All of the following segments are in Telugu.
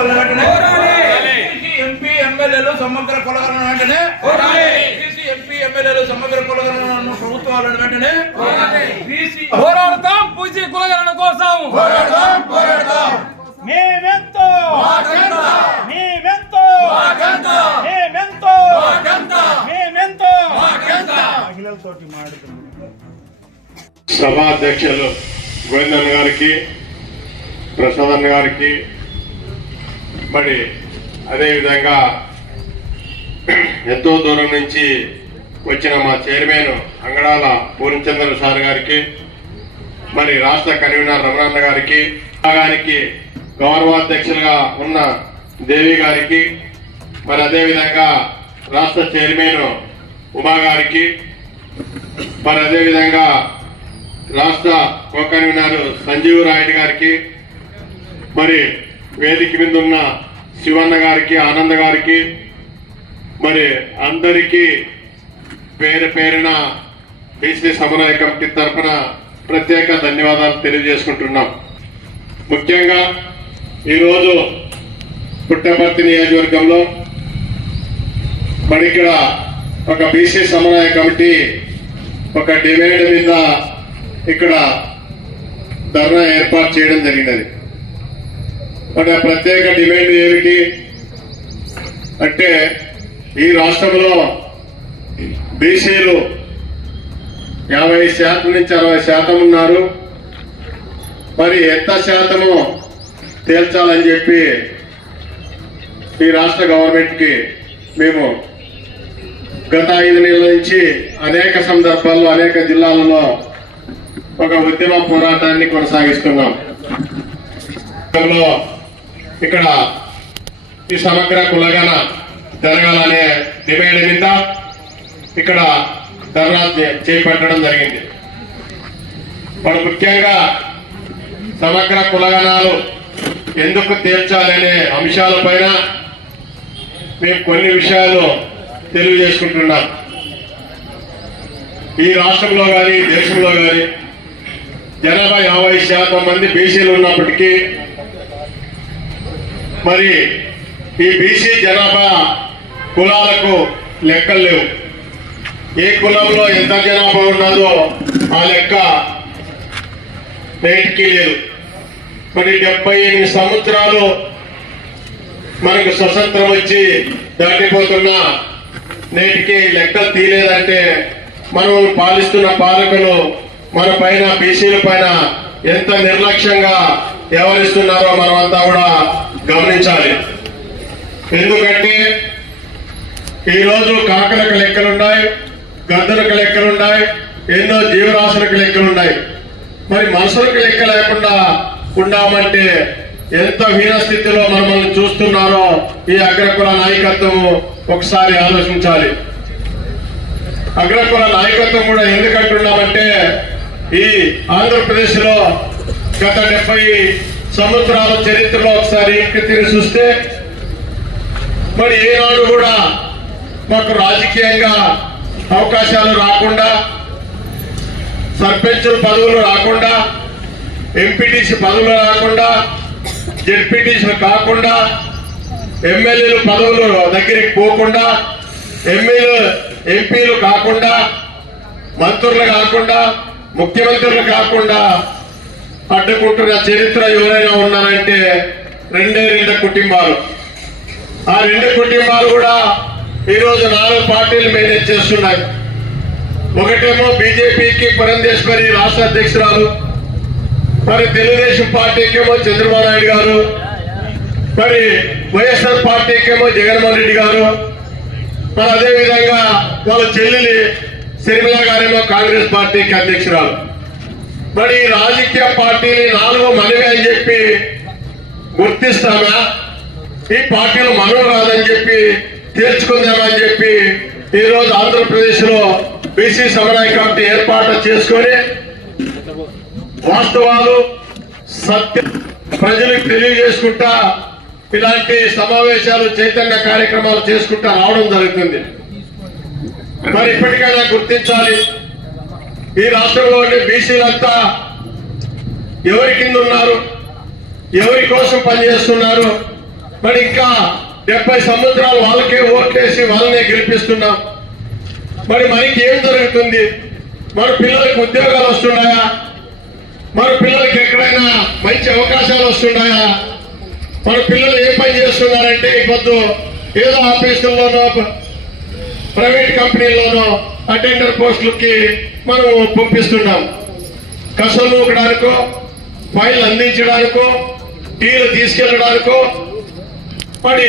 ప్రభుత్వాలను వెంటనే, బీసీ ఎంపీ ఎమ్మెల్యేలు సమగ్ర కులగణన వెంటనే, బీసీ ఎంపీ ఎమ్మెల్యేలు సమగ్ర కులగణన ప్రభుత్వాలను వెంటనే పోరాడతాం. బీసీ కులగణన కోసం మేమెంతో మహిళలతోటి మాట్లాడుతున్నాం. సభాధ్యక్షులు గోవిందన్ గారికి, ప్రసాద్ గారికి, మరి అదేవిధంగా ఎంతో దూరం నుంచి వచ్చిన మా చైర్మన్ అంగడాల పూర్ణచంద్ర సార్ గారికి, మరి రాష్ట్ర కన్వీనర్ రమణన్న గారికి, గౌరవాధ్యక్షులుగా ఉన్న దేవి గారికి, మరి అదేవిధంగా రాష్ట్ర చైర్మన్ ఉమా గారికి, మరి అదేవిధంగా రాష్ట్ర కో కన్వీనర్ సంజీవ్ రాయుడు గారికి, మరి వేదిక మీద ఉన్న శివన్న గారికి, ఆనంద్ గారికి, మరి అందరికీ పేరు పేరున బీసీ సమన్వయ కమిటీ తరఫున ప్రత్యేక ధన్యవాదాలు తెలియజేసుకుంటున్నాం. ముఖ్యంగా ఈరోజు పుట్టపర్తి నియోజకవర్గంలో మరి ఇక్కడ ఒక బీసీ సమన్వయ కమిటీ ఒక డిమాండ్ మీద ఇక్కడ ధర్నా ఏర్పాటు చేయడం జరిగినది. మరి ఆ ప్రత్యేక డిమాండ్ ఏమిటి అంటే, ఈ రాష్ట్రంలో బీసీలు 50% నుంచి 60% ఉన్నారు. మరి ఎంత శాతము తేల్చాలని చెప్పి ఈ రాష్ట్ర గవర్నమెంట్కి మేము గత 5 నెలల నుంచి అనేక సందర్భాల్లో అనేక జిల్లాలలో ఒక ఉద్యమ పోరాటాన్ని కొనసాగిస్తున్నాం. ఇక్కడ ఈ సమగ్ర కులగణన జరగాలనే డిమాండ్ మీద ఇక్కడ ధర్నా చేపట్టడం జరిగింది. మరి ముఖ్యంగా సమగ్ర కులగణాలు ఎందుకు తేల్చాలనే అంశాలపైన మేము కొన్ని విషయాలు తెలియజేసుకుంటున్నాం. ఈ రాష్ట్రంలో కానీ దేశంలో కానీ జనాభా 50% మంది బీసీలు ఉన్నప్పటికీ మరి ఈ బీసీ జనాభా కులాలకు లెక్కలు లేవు. ఏ కులంలో ఎంత జనాభా ఉన్నదో ఆ లెక్క నేటికి లేదు. మరి 78 సంవత్సరాలు మనకు స్వతంత్రం వచ్చి దాటిపోతున్నా నేటికి లెక్కలు తీయలేదంటే మనం పాలిస్తున్న పాలకులు మన పైన బీసీల పైన ఎంత నిర్లక్ష్యంగా వ్యవహరిస్తున్నారో మనమంతా కూడా గమనించాలి. ఎందుకంటే ఈరోజు కాకలకు లెక్కలున్నాయి, గద్దలకు లెక్కలున్నాయి, ఎన్నో జీవరాశులకు లెక్కలున్నాయి. మరి మనుషులకు లెక్క లేకుండా ఉన్నామంటే ఎంత హీన స్థితిలో మనల్ని చూస్తున్నారో ఈ అగ్రకుల నాయకత్వం ఒకసారి ఆలోచించాలి. అగ్రకుల నాయకత్వం కూడా ఎందుకంటున్నామంటే, ఈ ఆంధ్రప్రదేశ్ లో గత 70 సంవత్సరాల చరిత్రలో ఒకసారి ఇంటికి తిరిగి చూస్తే మరి ఏనాడు కూడా మాకు రాజకీయంగా అవకాశాలు రాకుండా, సర్పంచుల పదవులు రాకుండా, ఎంపీటీసీ పదవులు రాకుండా, జెడ్పీటీసీలు కాకుండా, ఎమ్మెల్యేలు పదవులు దగ్గరికి పోకుండా, ఎంపీలు కాకుండా, మంత్రులు కాకుండా, ముఖ్యమంత్రులు కాకుండా అడ్డుకుంటున్న చరిత్ర ఎవరైనా ఉన్నారంటే 2 కుటుంబాలు. ఆ 2 కుటుంబాలు కూడా ఈరోజు 4 పార్టీలు మేనేజ్ చేస్తున్నాయి. ఒకటేమో బీజేపీకి పురంధేశ్వరి రాష్ట్ర అధ్యక్షురాలు, మరి తెలుగుదేశం పార్టీకేమో చంద్రబాబు నాయుడు గారు, మరి వైఎస్ఆర్ పార్టీకేమో జగన్మోహన్ రెడ్డి గారు, మరి అదేవిధంగా వాళ్ళ చెల్లెలి శర్మిల గారేమో కాంగ్రెస్ పార్టీకి అధ్యక్షురాలు. మరి రాజకీయ పార్టీని 4 మనమే అని చెప్పి గుర్తిస్తామా? ఈ పార్టీలు మనవి కాదని చెప్పి తీర్చుకుందామని చెప్పి ఈరోజు ఆంధ్రప్రదేశ్ లో బీసీ సమన్వయ కమిటీ ఏర్పాటు చేసుకొని వాస్తవాలు సత్యం ప్రజలకు తెలియజేసుకుంటా ఇలాంటి సమావేశాలు, చైతన్య కార్యక్రమాలు చేసుకుంటా రావడం జరుగుతుంది. మరి ఇప్పటికైనా గుర్తించాలి, ఈ రాష్ట్రంలో ఉండే బీసీలంతా ఎవరి కింద ఉన్నారు, ఎవరి కోసం పనిచేస్తున్నారు, మరి ఇంకా 70 సంవత్సరాలు వాళ్ళకే ఓట్లేసి వాళ్ళనే గెలిపిస్తున్నాం. మరి మనకి ఏం జరుగుతుంది? మన పిల్లలకి ఉద్యోగాలు వస్తున్నాయా? మన పిల్లలకి ఎక్కడైనా మంచి అవకాశాలు వస్తున్నాయా? మన పిల్లలు ఏ పని చేస్తున్నారంటే పొద్దు ఏదో ఆఫీసుల్లోనో ప్రైవేట్ కంపెనీల్లోనో అటెండర్ పోస్టులకి మనం పంపిస్తున్నాం. కసలు నూకడానికో, ఫైల్ అందించడానికో, టీలు తీసుకెళ్లడానికో, మరి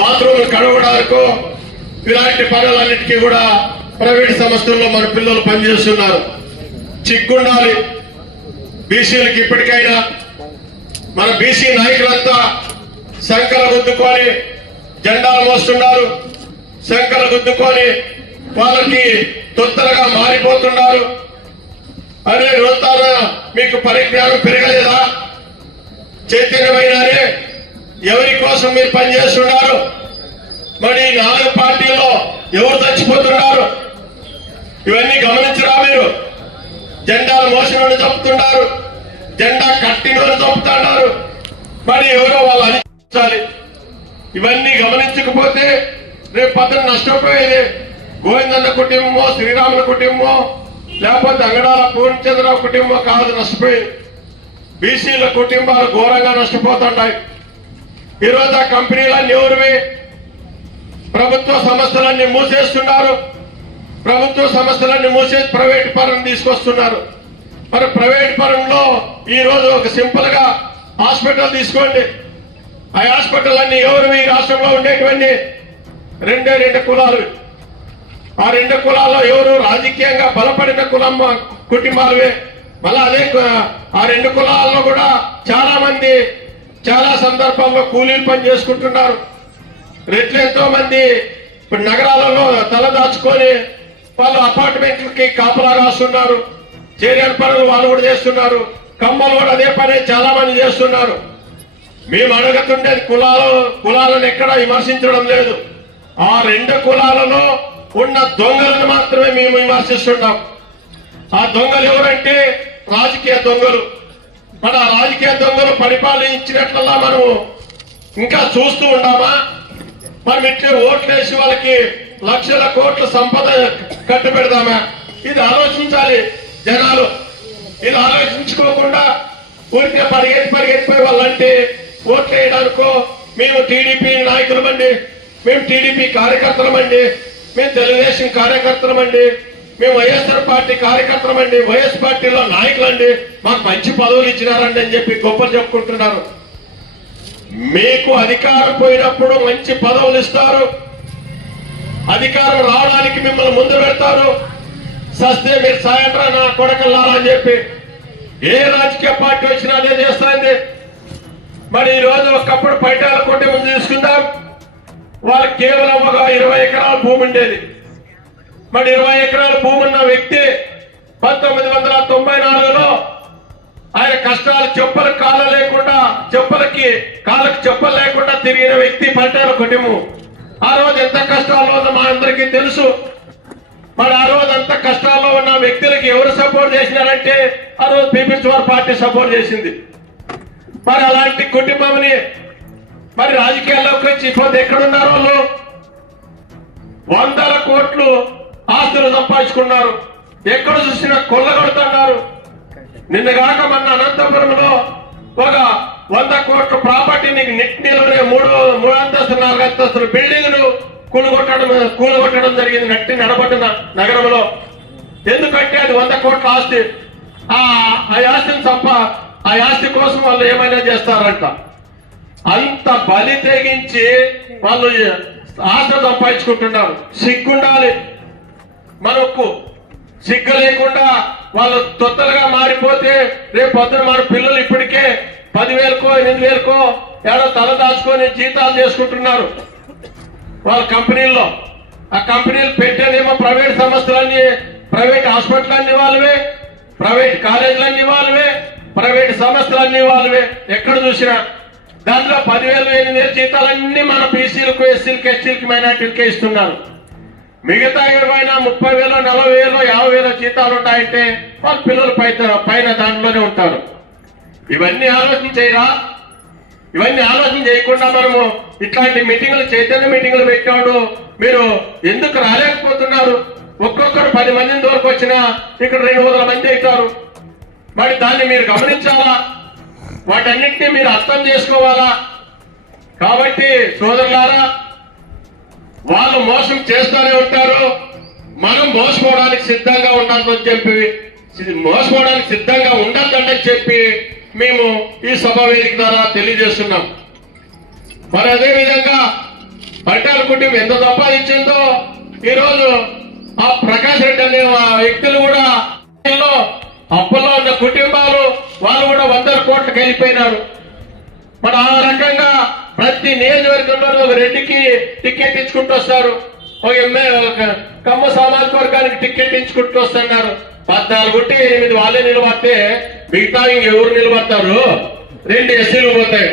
బాత్రూమ్లు కడగడానికో, ఇలాంటి పనులన్నిటికీ కూడా ప్రైవేట్ సంస్థల్లో మన పిల్లలు పనిచేస్తున్నారు. చిక్కుండాలి బీసీలకు. ఇప్పటికైనా మన బీసీ నాయకులంతా సంకల గుద్దుకొని జెండాలు మోస్తున్నారు. సంకల గుద్దుకొని వాళ్ళకి తొత్తరగా మారిపోతున్నారు. అరే రోజున మీకు పరిజ్ఞానం పెరగలేదా? చైతన్యమైనారే? ఎవరి కోసం మీరు పనిచేస్తున్నారు? మరి 4 పార్టీల్లో ఎవరు చచ్చిపోతున్నారు? ఇవన్నీ గమనించరా మీరు? జెండాలు మోసినోళ్ళు చంపుతున్నారు, జెండా కట్టినోళ్ళు చంపుతున్నారు. మరి ఎవరో వాళ్ళు అనిపించాలి. ఇవన్నీ గమనించకపోతే రేపు పక్కన నష్టపోయేది గోవిందన్న కుటుంబమో, శ్రీరాముల కుటుంబమో, లేకపోతే అంగడాల పూర్ణచంద్రరావు కుటుంబం కాదు నష్టపోయింది. బీసీల కుటుంబాలు ఘోరంగా నష్టపోతుంటాయి. ఈరోజు ఆ కంపెనీలన్నీ ఎవరివి? ప్రభుత్వ సంస్థలన్నీ మూసేస్తున్నారు. ప్రభుత్వ సంస్థలన్నీ మూసేసి ప్రైవేట్ పరం తీసుకొస్తున్నారు. మరి ప్రైవేట్ పరంలో ఈ రోజు ఒక సింపుల్ గా హాస్పిటల్ తీసుకోండి. ఆ హాస్పిటల్ అన్ని ఎవరివి? ఈ రాష్ట్రంలో ఉండేటువంటి 2 కులాలు. ఆ 2 కులాల్లో ఎవరు రాజకీయంగా బలపడిన కుటుంబాలవే. మళ్ళా అదే ఆ 2 కులాల్లో కూడా చాలా మంది చాలా సందర్భాల్లో కూలీలు పని చేసుకుంటున్నారు. ఎంతో మంది ఇప్పుడు నగరాలలో తలదాచుకొని వాళ్ళు అపార్ట్మెంట్లకి కాపలా కాస్తున్నారు. చేరియన్ పనులు వాళ్ళు కూడా చేస్తున్నారు. కమ్మలు కూడా అదే పని చాలా మంది చేస్తున్నారు. మేము అడుగుతుండేది కులాలను ఎక్కడ విమర్శించడం లేదు. ఆ 2 కులాలలో ఉన్న దొంగలను మాత్రమే మేము విమర్శిస్తున్నాం. ఆ దొంగలు ఎవరంటే రాజకీయ దొంగలు. మన రాజకీయ దొంగలు పరిపాలించినట్లలా మనము ఇంకా చూస్తూ ఉన్నామా? మనం ఇట్లే ఓట్లేసి వాళ్ళకి లక్షల కోట్ల సంపద కట్టుబెడదామా? ఇది ఆలోచించాలి జనాలు. ఇది ఆలోచించుకోకుండా ఊరికే పరిగెత్తిపోయి వాళ్ళంటే ఓట్లు వేయడానికో, మేము టీడీపీ నాయకులమండి, మేము టీడీపీ కార్యకర్తలమండి, మేము తెలుగుదేశం కార్యకర్తలమండి, మేము వైఎస్ఆర్ పార్టీ కార్యకర్తలమండి, వైఎస్ పార్టీలో నాయకులండి, మాకు మంచి పదవులు ఇచ్చినారండి అని చెప్పి గొప్పలు చెప్పుకుంటున్నారు. మీకు అధికారం పోయినప్పుడు మంచి పదవులు ఇస్తారు, అధికారం రావడానికి మిమ్మల్ని ముందు పెడతారు. సస్తే మీరు సాయంత్రం నా కొడకల్లారా అని చెప్పి ఏ రాజకీయ పార్టీ వచ్చినా అదే చేస్తుంది. మరి ఈ రోజు ఒకప్పుడు పైటాల కుటుంబం తీసుకుందాం. వాళ్ళకి కేవలం ఒక 20 ఎకరాల భూమి ఉండేది. మరి 20 ఎకరాల భూమి ఉన్న వ్యక్తి 1994లో ఆయన కష్టాలు చెప్పులకు కాళ్ళు లేకుండా, కాళ్ళకు చెప్పులు లేకుండా తిరిగిన వ్యక్తి పైటాల కుటుంబం. ఆ రోజు ఎంత కష్టాల్లో ఉందో మా అందరికీ తెలుసు. మరి ఆ రోజు అంత కష్టాల్లో ఉన్న వ్యక్తులకి ఎవరు సపోర్ట్ చేసినారంటే ఆ రోజు పీపుల్స్ వార్ పార్టీ సపోర్ట్ చేసింది. మరి అలాంటి కుటుంబంని మరి రాజకీయాల్లోకి వచ్చి ఇప్పుడు ఎక్కడున్నారు వాళ్ళు? 100 కోట్లు ఆస్తులు సంపాదించుకున్నారు. ఎక్కడ చూసినా కొల్లగొడుతున్నారు. నిన్నగాక మొన్న అనంతపురంలో ఒక 100 కోట్ల ప్రాపర్టీని నిట్నీలోనే 3 అంతస్తులు 4 అంతస్తులు బిల్డింగ్లు కూలగొట్టడం జరిగింది నట్టి నడబడిన నగరంలో. ఎందుకంటే అది 100 కోట్ల ఆస్తి. ఆ ఆస్తిని ఆ ఆస్తి కోసం వాళ్ళు ఏమైనా చేస్తారంట. అంత బలి తెగించి వాళ్ళు ఆస్తి సంపాదించుకుంటున్నారు. సిగ్గుండాలి మనకు. సిగ్గు లేకుండా వాళ్ళు తొత్తలుగా మారిపోతే రేపు పొద్దున మన పిల్లలు ఇప్పటికే 10,000కో 8,000కో ఏడో తల దాచుకొని జీతాలు చేసుకుంటున్నారు వాళ్ళ కంపెనీల్లో. ఆ కంపెనీలు పెట్టేదేమో ప్రైవేట్ సంస్థలన్నీ, ప్రైవేట్ హాస్పిటల్ వాళ్ళవే, ప్రైవేట్ కాలేజీలన్నీ వాళ్ళవే, ప్రైవేట్ సంస్థలన్నీ వాళ్ళవే. ఎక్కడ చూసినా దాంట్లో 10,000 8,000 జీతాలన్నీ మన బీసీలకు, ఎస్సీలకు, ఎస్టీలకు, మైనార్టీలకే ఇస్తున్నారు. మిగతా 20,000 30,000 40,000 50,000 జీతాలు ఉంటాయంటే వాళ్ళ పిల్లలు పైన దాంట్లోనే ఉంటారు. ఇవన్నీ ఆలోచించేరా? ఇవన్నీ ఆలోచన చేయకుండా మనము ఇట్లాంటి మీటింగులు చైతన్య మీటింగులు పెట్టాడు. మీరు ఎందుకు రాలేకపోతున్నారు? ఒక్కొక్కరు 10 మందిని దూరకు వచ్చినా ఇక్కడ 200 మంది అవుతారు. మరి దాన్ని మీరు గమనించాలా, వాటన్నిటినీ మీరు అర్థం చేసుకోవాలా. కాబట్టి సోదరులారా, వాళ్ళు మోసం చేస్తూనే ఉంటారు, మనం మోసపోవడానికి సిద్ధంగా ఉండాలని చెప్పి మోసపోవడానికి సిద్ధంగా ఉండద్దని చెప్పి మేము ఈ సభ వేదిక ద్వారా తెలియజేస్తున్నాం. మరి అదే విధంగా పట్టాల కుటుంబం ఎంత సంపాదించిందో ఈరోజు ఆ ప్రకాష్ రెడ్డి అనే వ్యక్తులు కూడా అప్పుల్లో ఉన్న కుటుంబాలు వాళ్ళు కూడా 100 కోట్లకు వెళ్ళిపోయినారు. మరి ఆ రకంగా ప్రతి నియోజకవర్గంలో ఒక రెడ్డికి టికెట్ ఇచ్చుకుంటూ వస్తారు, ఒక కమ్మ సామాజిక వర్గానికి టికెట్ ఇచ్చుకుంటూ వస్తున్నారు. 14 ఉంటే 8 వాళ్ళే నిలబడితే మిగతా ఇంకెవరు నిలబడతారు? 2 ఎస్సీలు పోతాయి.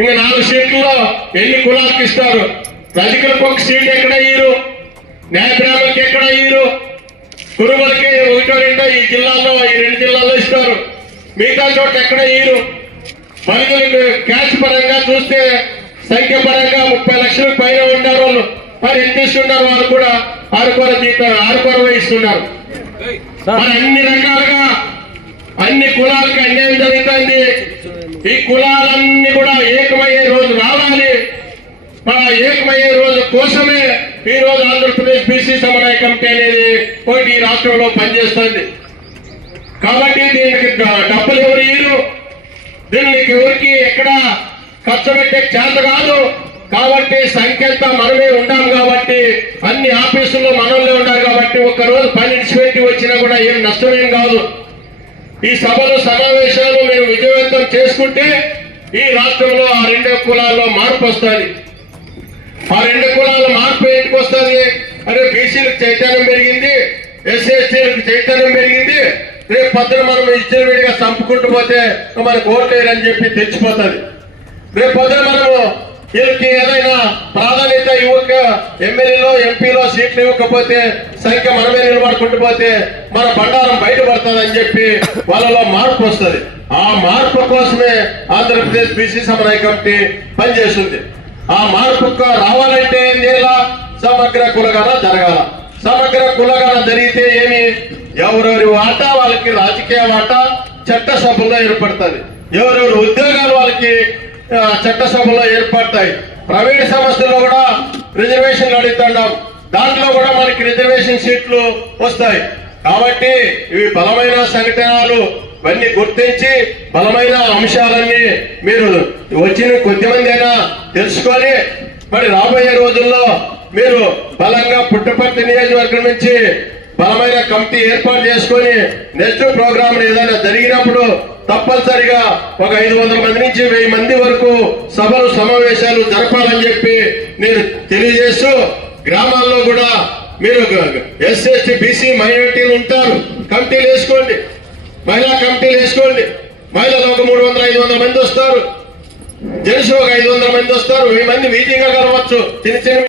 ఇంకా 4 సీట్లలో ఎన్ని కులాలకు ఇస్తారు? రజకులకు ఒక సీట్ ఎక్కడ ఇయ్యరు, న్యాయబ్రాహ్మణులకి ఎక్కడ ఇయ్యరు, కురువులకి 1-2 ఈ జిల్లాల్లో ఈ 2 జిల్లాల్లో ఇస్తారు, మిగతా చోట్ల ఎక్కడ ఇయ్యరు. మహిళలు క్యాష్ పరంగా చూస్తే సంఖ్య పరంగా 30 లక్షలకు పైన ఉన్నారు వాళ్ళు. మరి ఎంత ఇస్తున్నారు? వాళ్ళు కూడా 6 ఇస్తున్నారు. మరి అన్ని రకాలుగా అన్ని కులాలకి అన్యాయం జరుగుతుంది. ఈ కులాలన్నీ కూడా ఏకమయ్యే రోజు రావాలి. మన ఏకమయ్యే రోజు కోసమే ఈ రోజు ఆంధ్రప్రదేశ్ బీసీ సమన్వయ కమిటీ అనేది ఒకటి ఈ రాష్ట్రంలో పనిచేస్తుంది. కాబట్టి దీనికి డబ్బులు ఎవరు ఇయ్యరు, దీనికి ఎవరికి ఎక్కడ ఖర్చు పెట్టే చేత కాదు. కాబట్టి సంఖ్యంతా మనమే ఉండాలి. కాబట్టి అన్ని ఆఫీసుల్లో మనోళ్ళే ఉండాలి. కాబట్టి ఒక్కరోజు పని ఇన్స్పెక్టివ్ వచ్చినా కూడా ఏం నష్టమేం కాదు. ఈ సభలు సమావేశాలు మేము విజయవంతం చేసుకుంటే ఈ రాష్ట్రంలో ఆ 2 కులాల్లో మార్పు వస్తుంది. ఆ 2 కులాల మార్పు ఎందుకు వస్తుంది? అదే బీసీలకు చైతన్యం పెరిగింది, ఎస్సీ ఎస్టీలకు చైతన్యం పెరిగింది. రేపు పొద్దున మనం ఇచ్చిన విడిగా చంపుకుంటూ పోతే మనకు ఓట్లేరని చెప్పి తెచ్చిపోతుంది. రేపు పొద్దున మనము వీళ్ళకి ఏదైనా ప్రాధాన్యత ఇవ్వక ఎమ్మెల్యేలో ఎంపీలో సీట్లు ఇవ్వకపోతే సంఖ్య మనమే నిలబడుకుంటూ పోతే మన బండారం బయటపడుతుంది అని చెప్పి వాళ్ళలో మార్పు వస్తుంది. ఆ మార్పు కోసమే ఆంధ్రప్రదేశ్ బీసీ సమన్వయ కమిటీ పనిచేస్తుంది. ఆ మార్పు రావాలంటే ఏం చేయాలా? సమగ్ర కులగణన జరగాల. సమగ్ర కులగణన జరిగితే ఏమి? ఎవరెవరి వాటా వాళ్ళకి రాజకీయ వాటా చట్టసభలో ఏర్పడుతుంది. ఎవరెవరి ఉద్యోగాలు వాళ్ళకి చట్టసభలో ఏర్పడతాయి. ప్రైవేట్ సంస్థల్లో కూడా రిజర్వేషన్లు అడుగుతున్నాం, దాంట్లో కూడా మనకి రిజర్వేషన్ సీట్లు వస్తాయి. కాబట్టి ఇవి బలమైన సంఘటనలు, ఇవన్నీ గుర్తించి బలమైన అంశాలన్నీ మీరు వచ్చిన కొద్దిమంది అయినా తెలుసుకొని మరి రాబోయే రోజుల్లో మీరు బలంగా పుట్టపర్తి నియోజకవర్గం నుంచి బలమైన కమిటీ ఏర్పాటు చేసుకొని నెక్స్ట్ ప్రోగ్రామ్ ఏదైనా జరిగినప్పుడు తప్పనిసరిగా ఒక 500 మంది నుంచి 1000 మంది వరకు సభలు సమావేశాలు జరపాలని చెప్పి నేను తెలియజేస్తూ, గ్రామాల్లో కూడా మీరు ఎస్సీ ఎస్టీ బీసీ మైనారిటీలు ఉంటారు, కమిటీలు వేసుకోండి, మహిళా కమిటీలు వేసుకోండి. మహిళలు ఒక 300-500 మంది వస్తారు, జెంట్స్ ఒక 500 మంది వస్తారు. 1000 మంది మీటింగ్ కలవచ్చు. చిన్న చిన్న